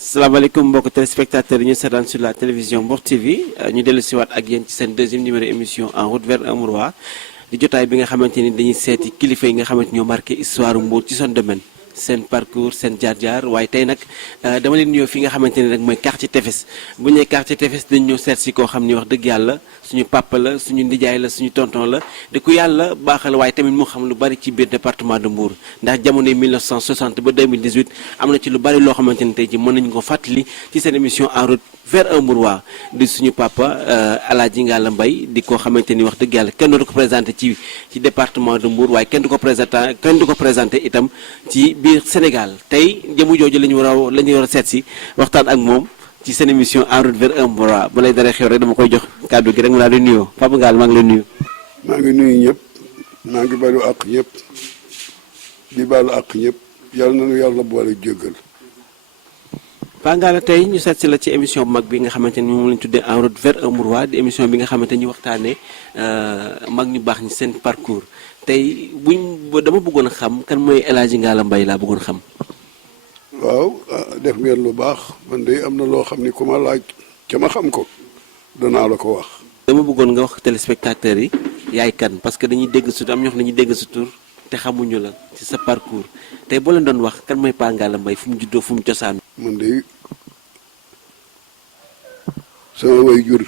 salaamaaleykum mbokk téléspectateurs yi ñu seetaan sur la télévision Mbour TV ñu dellu si waat ak yéen ci seen deuxième numéro émission en route vers un Mouroir di jotaay bi nga xamante ni dañuy seeti kilifa yi nga xamante ñoo marqué histoire Mbour ci seen domaine seen parcours seen jaar-jaar waaye tey nag dama leen nuyoo fi nga xamante ni rek mooy quartier Tefes bu ñu nee quartier Tefes dañ ñëw seet si koo xam ni wax dëgg yàlla suñu papa la suñu ndijaay la suñu tonton la di ku yàlla baaxal waaye tamit mu xam lu bari ci biir département de Mbour ndax jamono 1960 ba 2018 am na ci lu bari loo xamante ni tey ji mën nañu ko fàttali ci seen émission en route vers un Mouroir di suñu papa Alaaji Ngalla Mbaye di koo xamante ni wax dëgg yàlla kenn du ko présenté ci département de Mbour waaye kenn du ko présenté itam ci biir Sénégal tey jëmu jooju la ñu war a seet si waxtaan ak moom ci seen émission en route vers un Mouroir bu lay dara xew rek dama koy jox kàddu gi rek mu daal di nuyoo Papa Ngalla maa ngi lay nuyu. maa ngi nuyu ñëpp maa ngi balu àq ñëpp di balu àq ñëpp yàlla nañu yàlla boole jéggal. Papa Ngalla tey ñu seet si la ci émission bu mag bi nga xamante ni moom lañ tuddee en route vers un Mouroir di émission bi nga xamante ni waxtaanee mag ñu baax ñi seen parcours tey dama bëggoon a xam kan mooy El Hadji Ngalla Mbaye laa bëggoon xam. waaw def ngeen lu baax man de am na loo xam ni ku ma laaj ca ma xam ko danaa la ko wax. dama bëggoon nga wax téléspectateurs yi yaay kan parce que dañuy dégg sa tur am ñoo xam ne dañuy dégg sa tur te xamuñu la ci sa parcours tey boo leen doon wax kan mooy Papa Ngalla Mbaye fu mu juddoo fu mu cosaan. man de sama way jur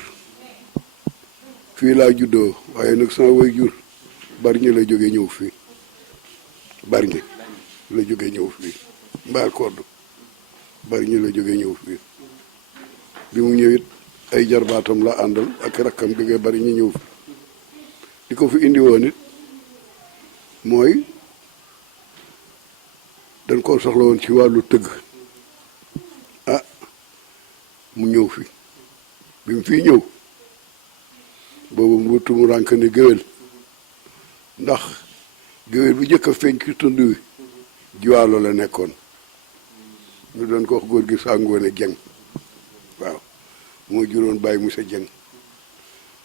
fii laa juddoo waaye nag sama way jur Bargny la jóge ñëw fii Bargny la jóge ñëw fii mbaar kodd Bargny la jóge ñëw fii bi mu ñëwit ay jarbaatam la àndal ak rakkam jóge Bargny ñëw fi di ko fi indi woon it mooy dañ koo soxla woon ci wàllu tëgg mu ñëw fi bi mu fii ñëw boobu mu tumurànk ne géwél ndax géwél bu njëkk a feeñ ci tund wi jiwaalo la nekkoon ñu doon ko wax góor gi Sangoone Jeng waaw moo juróon Baye Moussa Jeng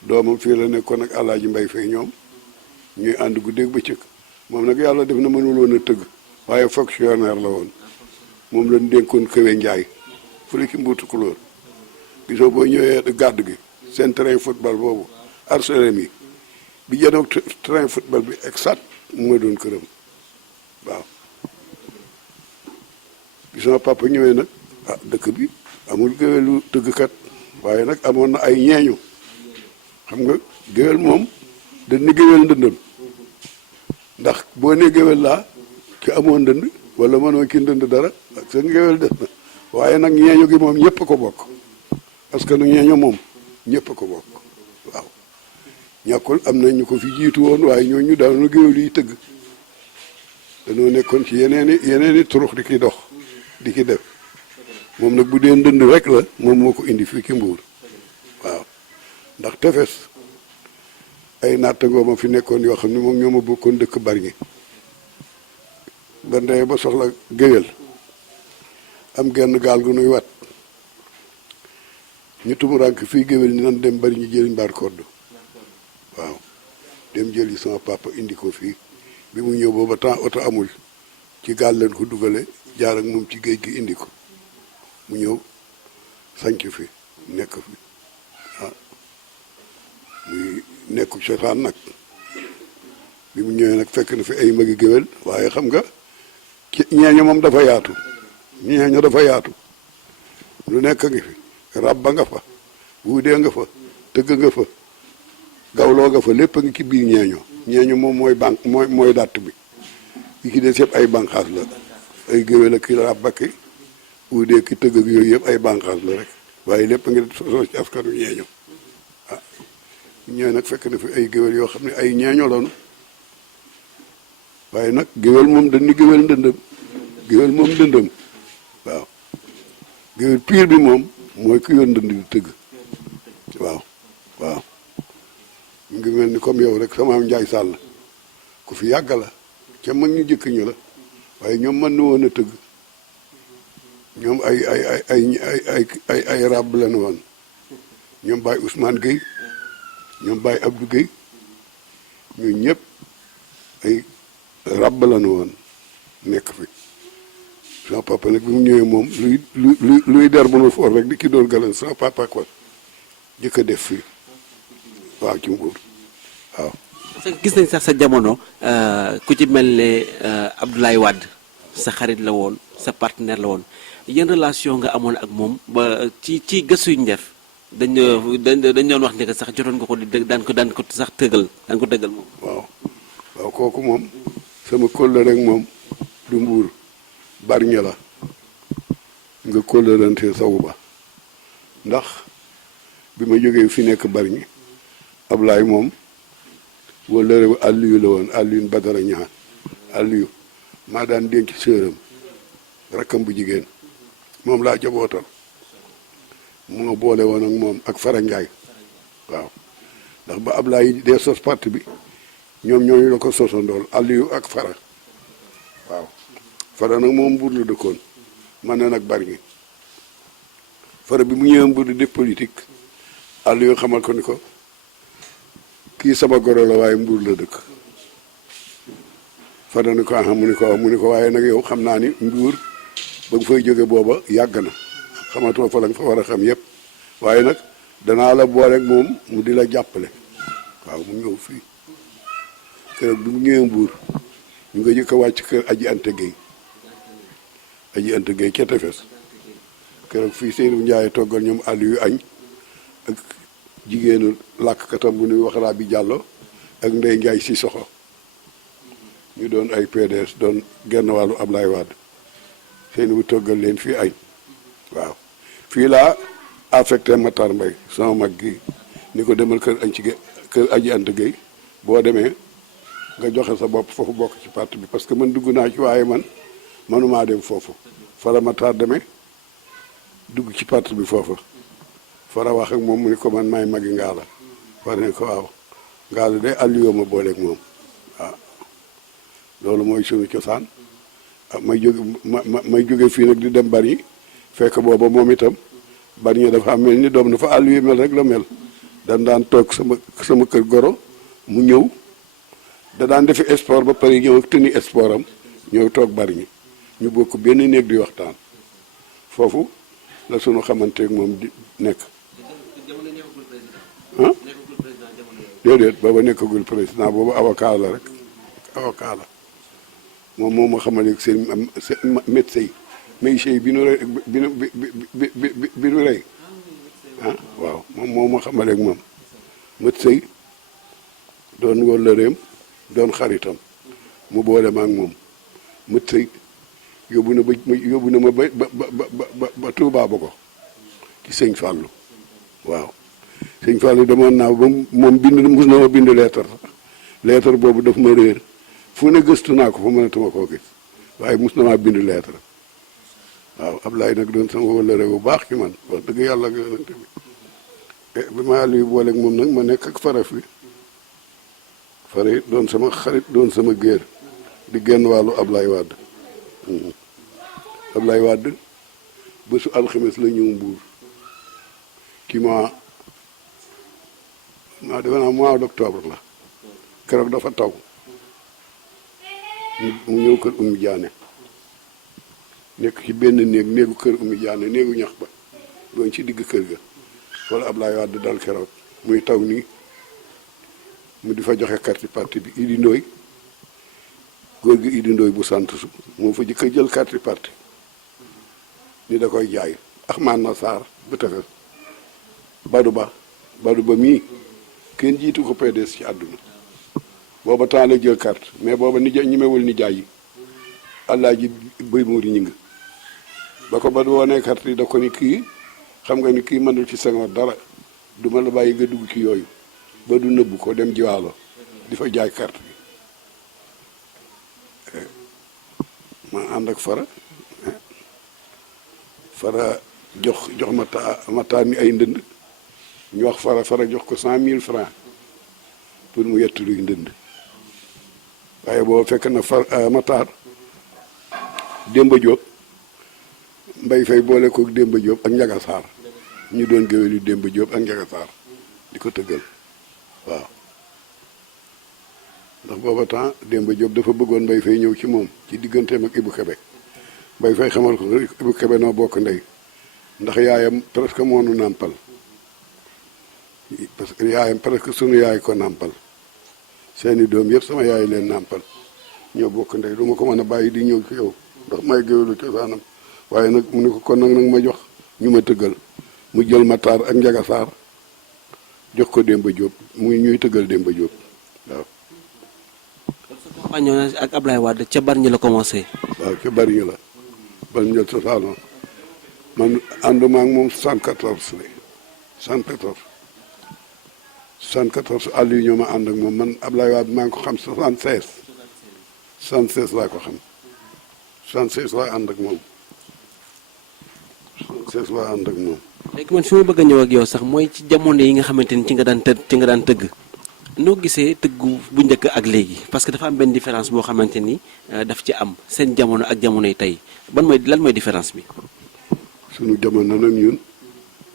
doomam fii la nekkoon ak Alaaji Mbay Fay ñoom ñuy ànd guddeeg bëccëg moom nag yàlla def na mënul woon a tëgg waaye fonctionnaire la woon moom lañ dénkoon Këwe Njaay fële ci mbuutu Kulóor gisoo boo ñëwee gàdd gi seen terrain football boobu arselem yi bi janoog terrain football bi exact moo doon këram waaw bi sama papa ñëwee nag dëkk bi amul géwélu tëggkat waaye nag amoon na ay ñeeñu xam nga géwél moom dañ ni géwél ndëndam ndax boo nee géwél laa ki amoon ndënd wala mënoo ki ndënd dara ak seen géwél def na waaye nag ñeeñu gi moom ñëpp ko bokk parce que nu ñeeñu moom ñëpp ko bokk waaw ñàkkul am na ñu ko fi jiitu woon waaye ñooñu daanu géwél yi tëgg dañoo nekkoon ci yeneeni turux di ki dox di ki def moom nag bu dee ndënd rek la moom moo ko indi fii ci Mbuur waaw ndax Tefes ay nattangoo ma fi nekkoon yoo xam ne moom ñoo ma bokkoon dëkk Bargny ba ndee ba soxla géwél am genn gaal gu nuy wat ñu tumuraank fii géwél ni nan dem Bargny jëli mbaar kodd waaw dem jëli sama papa indi ko fii bi mu ñëw booba temps oto amul ci gaal leen ko dugale jaar ak moom ci géej gi indi ko mu ñëw sanc fi nekk fi muy nekku cosaan nag bi mu ñëwee nag fekk na fi ay magi géwél waaye xam nga ci ñeeño moom dafa yaatu ñeeño dafa yaatu lu nekk ngi fi rabba nga fa wuudee nga fa tëgg nga fa gawloo nga fa lépp a ngi ci biir ñeeño moom mooy banque mooy dàtt bi yi ci des yëpp ay banqaas la ay géwél ak ki ràbbaki uudee ki tëgg ak yooyu yëpp ay bànqaas la rek waaye lépp nga sosoo ci askanu ñeeño ah ñooy nag fekk na fi ay géwél yoo xam ne ay ñeeño lañu waaye nag géwél moom dañ ni géwél ndëndëm géwél moom ndëndëm waaw géwél piir bi moom mooy ku yoon ndënd di tëgg waaw waaw mu ngi mel ni comme yow rek sama am Njaay Sàll ku fi yàgg la ca mag ñu jëkk ñu la waaye ñoom mën na woon a tëgg ñoom ay ràbb la woon ñoom Baye Ousmane Gueye ñoom Baye Abdou Gueye ñun ñëpp ay ràbb la woon nekk fi sama papa nag bi mu ñëwee moom luy der bu nu foor rek di ki doon galan sama papa quoi jëkk a def fii waaw ci Mbuur waaw. parce que gis nañ sax sa jamono ku ci mel ne Abdoulaye Wade sa xarit la woon sa partenaire la woon yan relation nga amoon ak moom ba ci gëstu yu ñu def dañ doon wax ne que sax jotoon nga ko di daan ko sax tëggal moom. waaw kooku moom sama kóllëre rek moom du Mbuur Bargny la nga kóllërante sawu ba ndax bi ma jógee fi nekk Bargny Ablaye moom wala Aliou la woon Aliou Badara ñaar Aliou maa daan denc sëram rakkam bu jigéen moom laa jabootal moo boole woon ak moom ak Fara Ndiaye waaw ndax ba Ablaye dee sos parti bi ñoom ñooñu la ko sosandool Aliou ak Fara waaw Fara nag moom Mbuur la dëkkoon man na nag Bargny Fara bi mu ñëwee Mbuur di def politique Aliou xamal ko ni ko kii sama goro la waaye Mbuur la dëkk Fara ni ko mu ni ko waaye nag yow xam naa ni Mbuur ba nga fay jóge booba yàgg na xamatoo fa la nga fa war a xam yépp waaye nag danaa la boole ak moom mu di la jàppale waaw mu ñëw fii keroog bi mu ñëwee Mbuur ñu nga jëkk a wàcc kër Aji Anta Gueye ca tefes keroog fii Seydou Ndiaye toggal ñoom Aliou añ ak jigéenu làkkatam bu ñuy wax laa bi Jàllo ak Ndey Njaay si soxo ñu doon ay PDS doon genn wàllu Ablaye Wade seen bu toggal leen fii añ waaw fii laa affecté Matar Mbay sama mag gi ni ko demal kër Aji Anta Gueye boo demee nga joxe sa bopp foofu bokk ci parti bi parce que man dugg naa ci waaye manumaa dem foofu fara Matar demee dugg ci parti bi foofu fara wax ak moom mu ni ko man maay magi Ngaala fara ne ko waaw Ngaala de Aliou ma booleeg moom waaw loolu mooy suñu cosaan may jóge fii nag di dem Bargny fekk booba moom itam Bargny dafa mel ni doom dafa Aliou mel rek la mel dan daan toog sama kër goro mu ñëw da daan defi sport ba pare ñëw ak tëni sport am ñëw toog Bargny ñu bokk benn néeg di waxtaan foofu la sunu xamanteeg moom di nekk ah déedéet booba nekkagul président boobu avocat la rek avocat la moom moo ma xamaleeg seen médecin yi bi nu rey bi nu rey ah waaw moom moo ma xamaleeg moom médecin doon wóllëreem doon xaritam mu boole ma ak moom médecin yóbbu na ma ba Touba ba ko ci sëñ Fallou waaw sëñ Fallou demoon naa ba moom mus na ma bind leetar sax leetar boobu daf ma réer fu ne gëstu naa ko fa mënatuma koo gis waaye mus na maa bind leetar waaw Ablaye nag doon sama wëllëre bu baax ci man wax dëgg yàlla ak yonent bi ma Aliou booleeg moom nag ma nekk ak Fara fi Fara it doon sama xarit doon sama géer di genn wàllu Ablaye Wade Ablaye Wade bésu alxames la ñëw Mbuur ci defe naa mois d'octobre la keroog dafa taw mu ñëw kër Oumy Diané nekk ci benn néegu kër Oumy Diané néegu ñax ba doon ci digg kër ga wala Ablaye Wade dal keroog muy taw nii mu di fa joxe carte parti bi Idi Ndoy góor gi Idi Ndoy bu sant su moo fa jëkk a jël carte parti ni da koy jaay Ahmad Nassar bu tefes Badou Ba mii kenn jiitu ko PDS ci àdduna booba temps la jël carte mais booba ñimewul ni jaay yi Alaaji Bëy Muuri ñi nga ba ko ba wonee carte yi da ko ni kii xam nga ni kii mënul ci Senghor dara du ma la bàyyi nga dugg ci yooyu ba du nëbbu ko dem jiwaalo di fa jaay carte bi ma ànd ak fara jox mata ni ay ndënd ñu wax fara jox ko 100 000 francs pour mu yett luy ndënd waaye boo fekk na Matar Demba Diop Mbay Fay boole ko Demba Diop ak Njaga Saar ñu doon géwél yu Demba Diop ak Njaga Saar di ko tëggal waaw ndax booba temps Demba Diop dafa bëggoon Mbay Fay ñëw ci moom ci digganteem ak Ibou Kébé Mbay Fay xamal ko Ibou Kébé noo bokk ndey ndax yaayam presque moo nu nàmpal parce que yaayam presque sunu yaay ko nàmpal seeni doom yëpp sama yaay leen nàmpal ñoo bokk ndey du ma ko mën a bàyyi di ñëw ci yow ndax may géwélu cosaanam waaye nag mu ne ko kon nag ma jox ñu ma tëggal mu jël Matar ak Njaga Saar jox ko Demba Diop muy ñuy tëggal Demba Diop waaw. kon sa compagnon ak Ablaye Wade ca Bargny la commencé. waaw ca Bargny la Bargny la cosaanoo man ànduma ak moom 74 la 74 àll yi ñoo ma ànd ak moom man Ablaye Wade maa ngi ko xam 76 laa ko xam 76 laa ànd ak moom 76 laa ànd ak moom. léegi man fi ma bëgg a ñëw ak yow sax mooy ci jamono yi nga xamante ni ci nga daan tëgg noo gisee tëggu bu njëkk ak léegi parce que dafa am benn différence boo xamante ni daf ci am seen jamono ak jamonoy tey lan mooy différence bi. sunu jamono nag ñun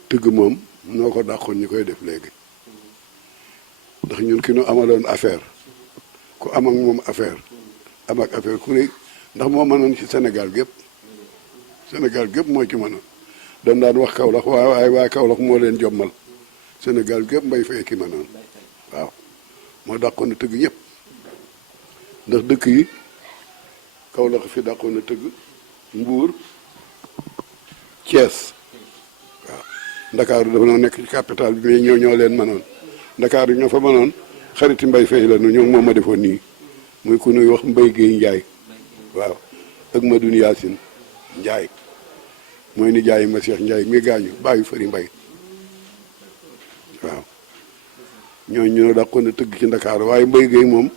tëgg moom noo ko dàqoon ñu koy def léegi ndax ñun ki nu amaloon affaire ku am ak moom affaire am ak affaire ku ne ndax moo mënoon ci Sénégal gépp moo ci mënoon dañ daan wax Kaolack waaye Kaolack moo leen jommal Sénégal gépp Mbay Fay ki mënoon waaw moo dàqoon na tëgg ñëpp ndax dëkk yi Kaolack fi dàqoon na tëgg Mbuur Thiès waaw Ndakaaru dafa noo nekk ci capital bi mais ñoo leen mënoon Ndakaaru ñoo fa mënoon xariti Mbay Fay la nu ñoom moom ma defoon nii muy ku nuy wax Mbay Géey Njaay waaw ak Madoune Yacine Njaay mooy ni jaay ma Cheikh Njaay mi gaañu bàyyi fëri Mbay waaw ñooñu ñoo dàqoon a tëgg ci Ndakaaru waaye Mbay Géey moom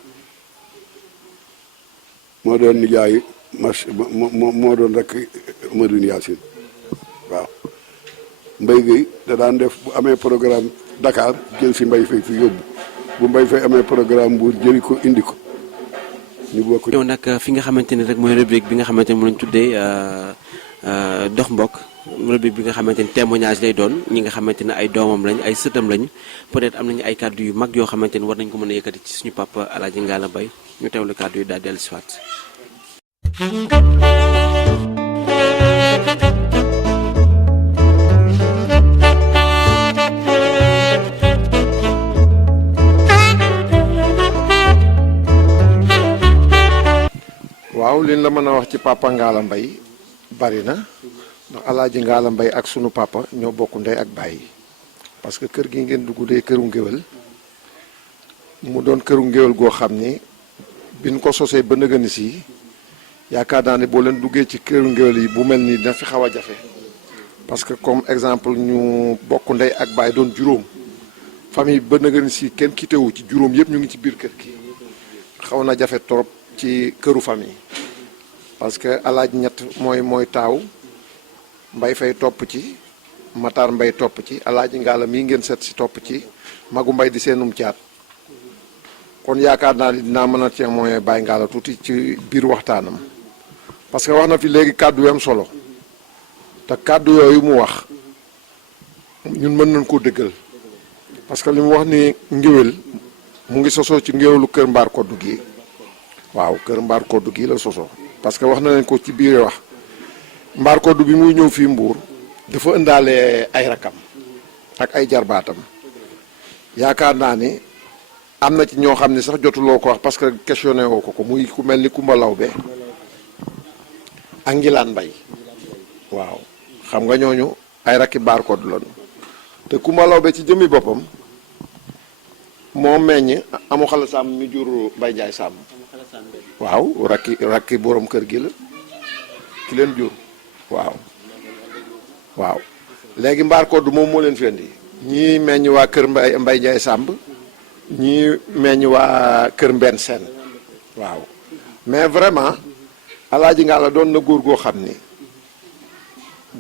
moo doon ni jaay moo doon rek Madoune Yacine waaw Mbay Géey da daan def bu amee programme Dakar jël si Mbay Fay fi yóbbu bu Mbay Fay amee programme bu jëli ko indi ko ñu bokk. ñëw nag fi nga xamante ni rek mooy rubrique bi nga xamante ni mu lañ tuddee dox mbokk rubrique bi nga xamante ni témoignage lay doon ñi nga xamante ne ay doomam lañ ay sëtam lañ peut-être am nañu ay kàddu yu mag yoo xamante ni war nañ ko mën a yëkkati ci suñu papa Alaaji Ngalla Mbaye ñu teewlu kàddu yi daal dellu si waat. waaw liñ la mën a wax ci papa Ngalla Mbaye bari na ndax Alaaji Ngalla Mbaye ak sunu papa ñoo bokk ndey ak baay parce que kër gi ngeen dugg dee këru ngéwél mu doon këru ngéwél goo xam ni biñ ko sosee ba nëgëni si yaakaar naa ne boo leen duggee ci këru ngéwél yi bu mel ni dina fi xaw a jafe parce que comme exemple ñu bokk ndey ak baay doon juróom famille ba nëgëni si kenn kitewu ci juróom yëpp ñu ngi ci biir kër gi xaw na jafe trop ci këru famille parce que alaaj ñett mooy taaw Mbay Fay topp ci Matar Mbay topp ci Alaaji Ngalla mii ngeen seet si topp ci Magu Mbay di seenum caat kon yaakaar naa ni dinaa mën a témoin Baye Ngalla tuuti ci biir waxtaanam parce que wax na fi léegi kàddu yu am solo te kàddu yooyu mu wax ñun mën nañ koo dëggal parce que li mu wax ni ngéwél mu ngi sosoo ci ngéwélu kër mbaar koddu gi waaw kër mbaar koddu gi la sosoo parce que wax na leen ko ci biir wax mbaar koddu bi muy ñëw fii Mbuur dafa ëndaale ay rakam ak ay jarbaatam yaakaar naa ni am na ci ñoo xam ne sax jotuloo ko wax parce que questionné woo ko muy ku mel ni Kumba Lawbe ak Ngilaan Mbay waaw xam nga ñooñu ay rakki mbaar koddu lañu te Kumba Lawbe ci jëmmi boppam moo meññ amu xala sàmm mi jur Mbay Njaay sàmm waaw rakki borom kër gi la ki leen jur waaw waaw léegi mbaar kodd moom moo leen fi indi ñii meññ waa kër Mbay Njaay Sàmb ñii meññ waa kër Mbenn Seen waaw mais vraiment Alaaji Ngalla doon na góor goo xam ni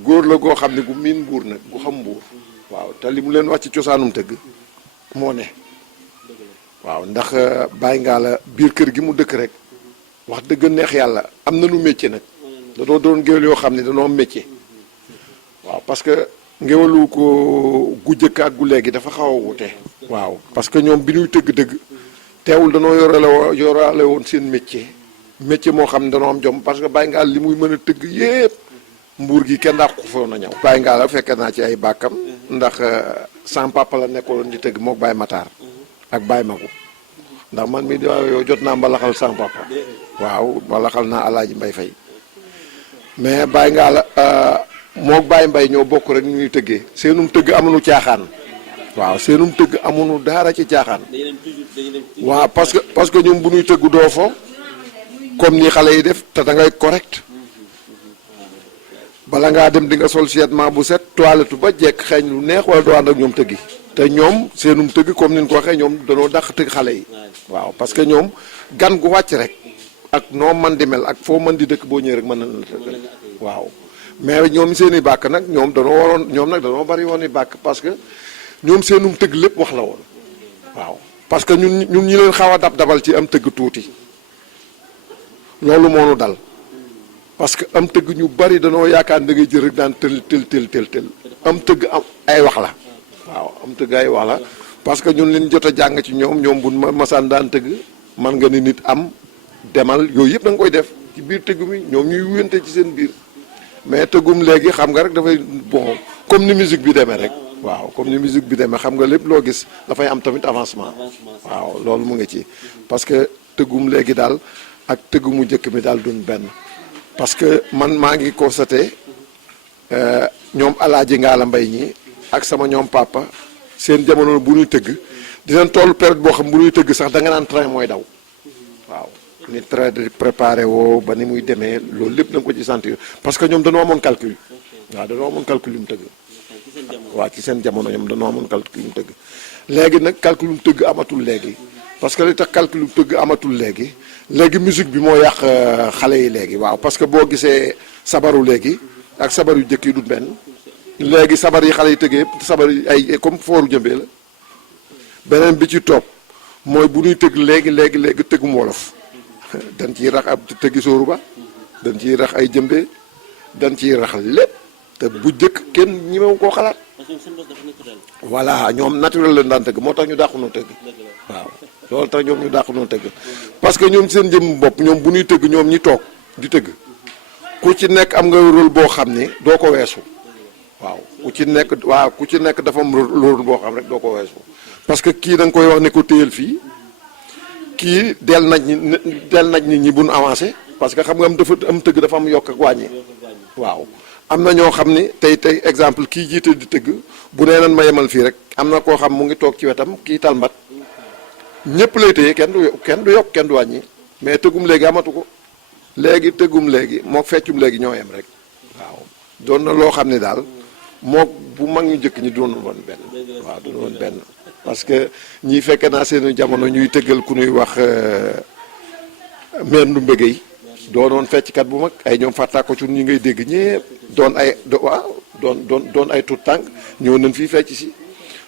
góor la goo xam ne gu miin mbuur nag gu xam mbuur waaw te li mu leen wax ci cosaanum tëgg moo ne waaw ndax Baye Ngalla biir kër gi mu dëkk rek wax dëgg neex yàlla am na nu métier nag danoo doon géwél yoo xam ne danoo am métier waaw parce que ngéwalu ko gu jëkk ak gu léegi dafa xaw a wute waaw parce que ñoom bi ñuy tëgg dëgg teewul danoo yorale woon seen métier moo xam ne danoo am jom parce que Baye Ngalla li muy mën a tëgg yépp mbuur gi kenn dàqu ko foon a ñëw Baye Ngalla fekk naa ci ay bàkkam ndax sans papa la nekkoon di tëgg mook Baye Matar ak Baye Magu ndax man mi yow jot naa mbalaxal sans papa waaw mbalaxal naa Alaaji Mbay Fay mais Baye Ngalla mook Baye Mbay ñoo bokk rek ñu ñuy tëggee seenum tëgg amuñu caaxaan waaw seenum tëgg amuñu daara ci caaxaan waaw parce que ñoom bu ñuy tëgg doo fo comme ni xale yi def te da ngay correct bala ngaa dem di nga sol vêtement bu set toilette ba jekk xeeñ lu neex wala doo ànd ak ñoom tëggi te ñoom seenum tëgg comme ni ñu ko waxee ñoom danoo dàq tëgg xale yi waaw parce que ñoom gan gu wàcc rek ak noo man di mel ak foo mën di dëkk boo ñëwee rek mën na la tëggal waaw mais ñoom seen i bàkk nag ñoom danoo waroon ñoom nag danoo bari woon i bàkk parce que ñoom seenum tëgg lépp wax la woon waaw parce que ñun ñi leen xaw a dabal ci am tëgg tuuti loolu moo nu dal parce que am tëgg ñu bari danoo yaakaar da ngay jël rek daan tël am tëgg am ay wax la waaw am tëgg ay wax la parce que ñun liñ jot a jàng ci ñoom bu masaan daan tëgg man nga ni nit am demal yooyu yëpp da nga koy def ci biir tëgg mi ñoom ñuy wuyante ci seen biir mais tëggum léegi xam nga rek dafay bon comme ni musique bi demee rek waaw comme ni musique bi demee xam nga lépp loo gis dafay am tamit avancement waaw loolu mu ngi ci parce que tëggum léegi daal ak tëggumu njëkk mi daal duñ benn parce que man maa ngi constaté ñoom Alaaji Ngalla Mbay ñi ak sama ñoom papa seen jamono bu ñuy tëgg dinañ toll période boo xam bu ñuy tëgg sax da nga naan train mooy daw waaw ni train de préparé woo ba ni muy demee loolu lépp da nga ko ci sentir parce que ñoom dañoo amoon calcul waaw dañoo amoon calcul yu mu tëgg waaw ci seen jamono ñoom dañoo amoon calcul yu mu tëgg léegi nag calcul yu mu tëgg amatul léegi parce que li tax calcul yu mu tëgg amatul léegi musique bi moo yàq xale yi léegi waaw parce que boo gisee sabaru léegi ak sabar yu jëkk yi du benn léegi sabar yi xale yi tëggee sabar yi ay comme fooru jëmbee la beneen bi ci topp mooy bu ñuy tëgg léegi tëggum wolof dañ ciy rax ab tëggi sóoru ba dañ ciy rax ay jëmbee dañ ciy rax lépp te bu jëkk kenn ñemewu koo xalaat voilà ñoom naturel lañ daan tëgg moo tax ñu dàqu noo tëgg waaw loolu tax ñoom ñu dàqu noo tëgg parce que ñoom seen jëm bopp ñoom bu ñuy tëgg ñoom ñi toog di tëgg ku ci nekk am nga rôle boo xam ni doo ko weesu waaw ku ci nekk dafa am rôle boo xam rek doo ko weesu parce que kii da nga koy wax ne ko téyel fii kii del naj nit ñi bu nu avancé parce que xam nga am tëgg dafa am yokk ak wàññi waaw am na ñoo xam ni tey exemple kii jiite di tëgg bu nee nan ma yemal fii rek am na koo xam mu ngi toog ci wetam kii talmbat ñëpp lay téye kenn du yokk kenn du wàññi mais tëggum léegi amatu ko léegi tëggum léegi moo feccum léegi ñoo yem rek waaw doon na loo xam ne daal moo bu mag ñu njëkk ñi doon woon benn waaw doon woon benn parce que ñii fekke naa seen jamono ñuy tëggal ku ñuy wax meer Ndumbe Gueye doonoon fecckat bu mag ay ñoom fàttaako ci ñi ngay dégg ñëpp doon ay doon ay tout tànk ñëw nañ fii fecc si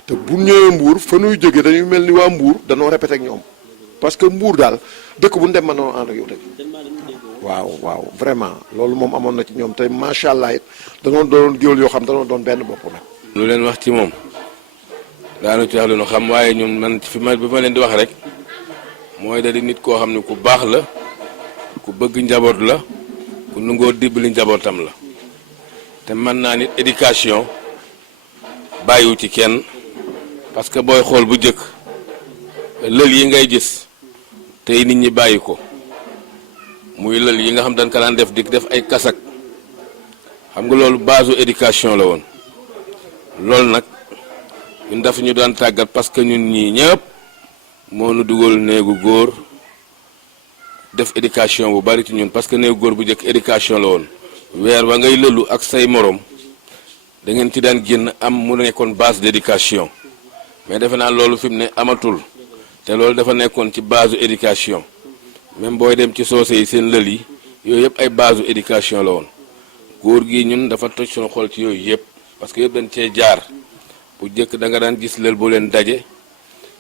te bu ñëwee Mbuur fa nuy jógee dañuy mel ni waa Mbuur danoo répété ak ñoom parce que Mbuur daal dëkk bu ñu dem mënoo ànd ak yow dëgg waaw vraiment loolu moom amoon na ci ñoom te macha allah it danoo doon géwél yoo xam danoo doon benn bopp nag. lu leen wax ci moom daanu ci wax lu ñu xam waaye ñun man fi ma bi ma leen di wax rek mooy da di nit koo xam ne ku baax la ku bëgg njaboot la ku nangoo dimbali njabootam la te mën naa nit éducation bàyyiwu ci kenn parce que booy xool bu jëkk lël yi ngay gis tey nit ñi bàyyi ko muy lël yi nga xam dañ ko daan def di def ay kasak xam nga loolu base éducation la woon loolu nag ñun dafa ñu daan tàggat parce que ñun ñii ñëpp moo nu dugal néegu góor def éducation bu bari ci ñun parce que néegu góor bu njëkk éducation la woon weer wa ngay lëlu ak say morom da ngeen ci daan génn am mu nekkoon base d'éducation mais defe naa loolu fi mu ne amatul te loolu dafa nekkoon ci base éducation même booy dem ci soose yi seen lël yi yooyu yëpp ay base éducation la woon góor gi ñun dafa toj suñu xol ci yooyu yëpp parce que yëpp dañ cee jaar bu jëkk da nga daan gis lël bu leen daje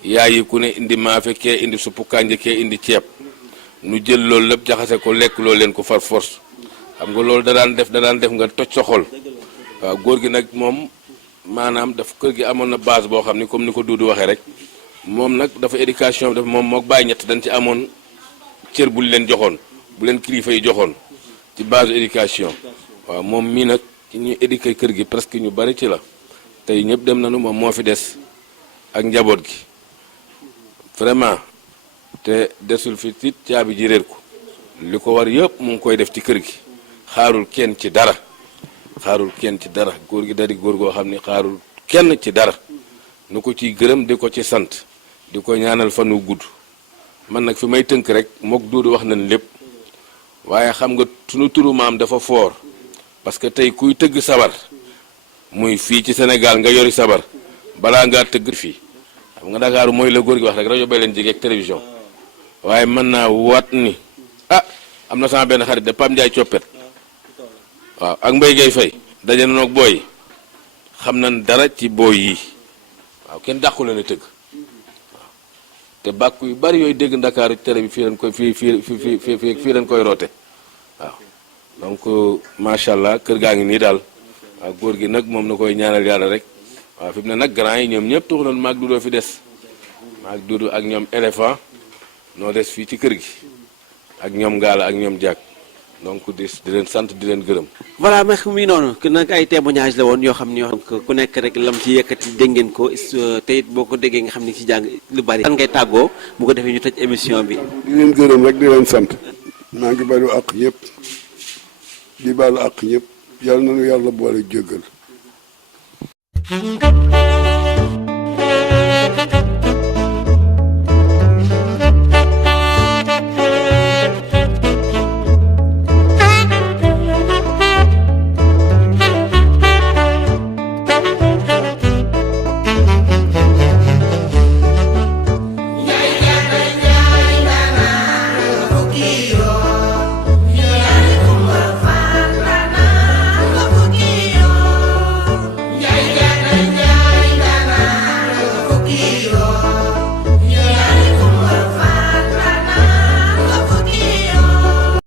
yaay yi ku ne indi maafe kee indi suppu kànja kee indi ceeb nu jël loolu lépp jaxase ko lekk loolu leen ko far force xam nga loolu da daan def nga toj sa xol waaw góor gi nag moom maanaam daf kër gi amoon na base boo xam ni comme ni ko Doudou waxee rek moom nag dafa éducation bi dafa moom mook bàyyi ñett dañ ci amoon cër bu leen joxoon bu leen kilifa yi joxoon ci base éducation waaw moom mii nag ci ñu éduqué kër gi presque ñu bari ci la tey ñëpp dem nañu moom moo fi des ak njaboot gi vraiment te desul fi tit caabi ji réer ko li ko war yëpp mu ngi koy def ci kër gi xaarul kenn ci dara góor gi da di góor goo xam ni xaarul kenn ci dara nu ko ciy gërëm di ko ci sant di ko ñaanal fan wu gudd man nag fi may tënk rek mook Doudou wax nañ lépp waaye xam nga sunu turu maam dafa foor parce que tey kuy tëgg sabar muy fii ci Sénégal nga yori sabar balaa ngaa tëgg fii xam nga Dakar mooy la góor gi wax rek rajo bay leen jege ak télévision waaye mën naa waat ni am na sama benn xarit de Pam Ndiaye coppet waaw ak Mbaye Gueye Faye daje na noog booy xam nañ dara ci booy yi waaw kenn dàqu leen a tëgg waaw te bàkku yu bari yooyu dégg Ndakaaru tere bi fii lañ koy fii lañ koy roote waaw donc macha allah kër gaa ngi nii daal waaw góor gi nag moom na koy ñaanal yàlla rek waaw fi mu ne nag grand yi ñoom ñëpp tuux nañ maag Doudou fi des maag Doudou ak ñoom éléphant noo des fii ci kër gi ak ñoom Ngalla ak ñoom Diak donc di leen sant di leen gërëm. voilà merci mi noonu nag ay témoignage la woon yoo xam ni ku nekk rek lam ci yëkkati dégg ngeen ko te it boo ko déggee nga xam ni ci jàng lu bari. lan ngay tàggoo bu ko defee ñu tëj émission bi. di leen gërëm rek di leen sant. maa ngi balu àq ñëpp di balu àq ñëpp yàlla na nu yàlla boole jéggal.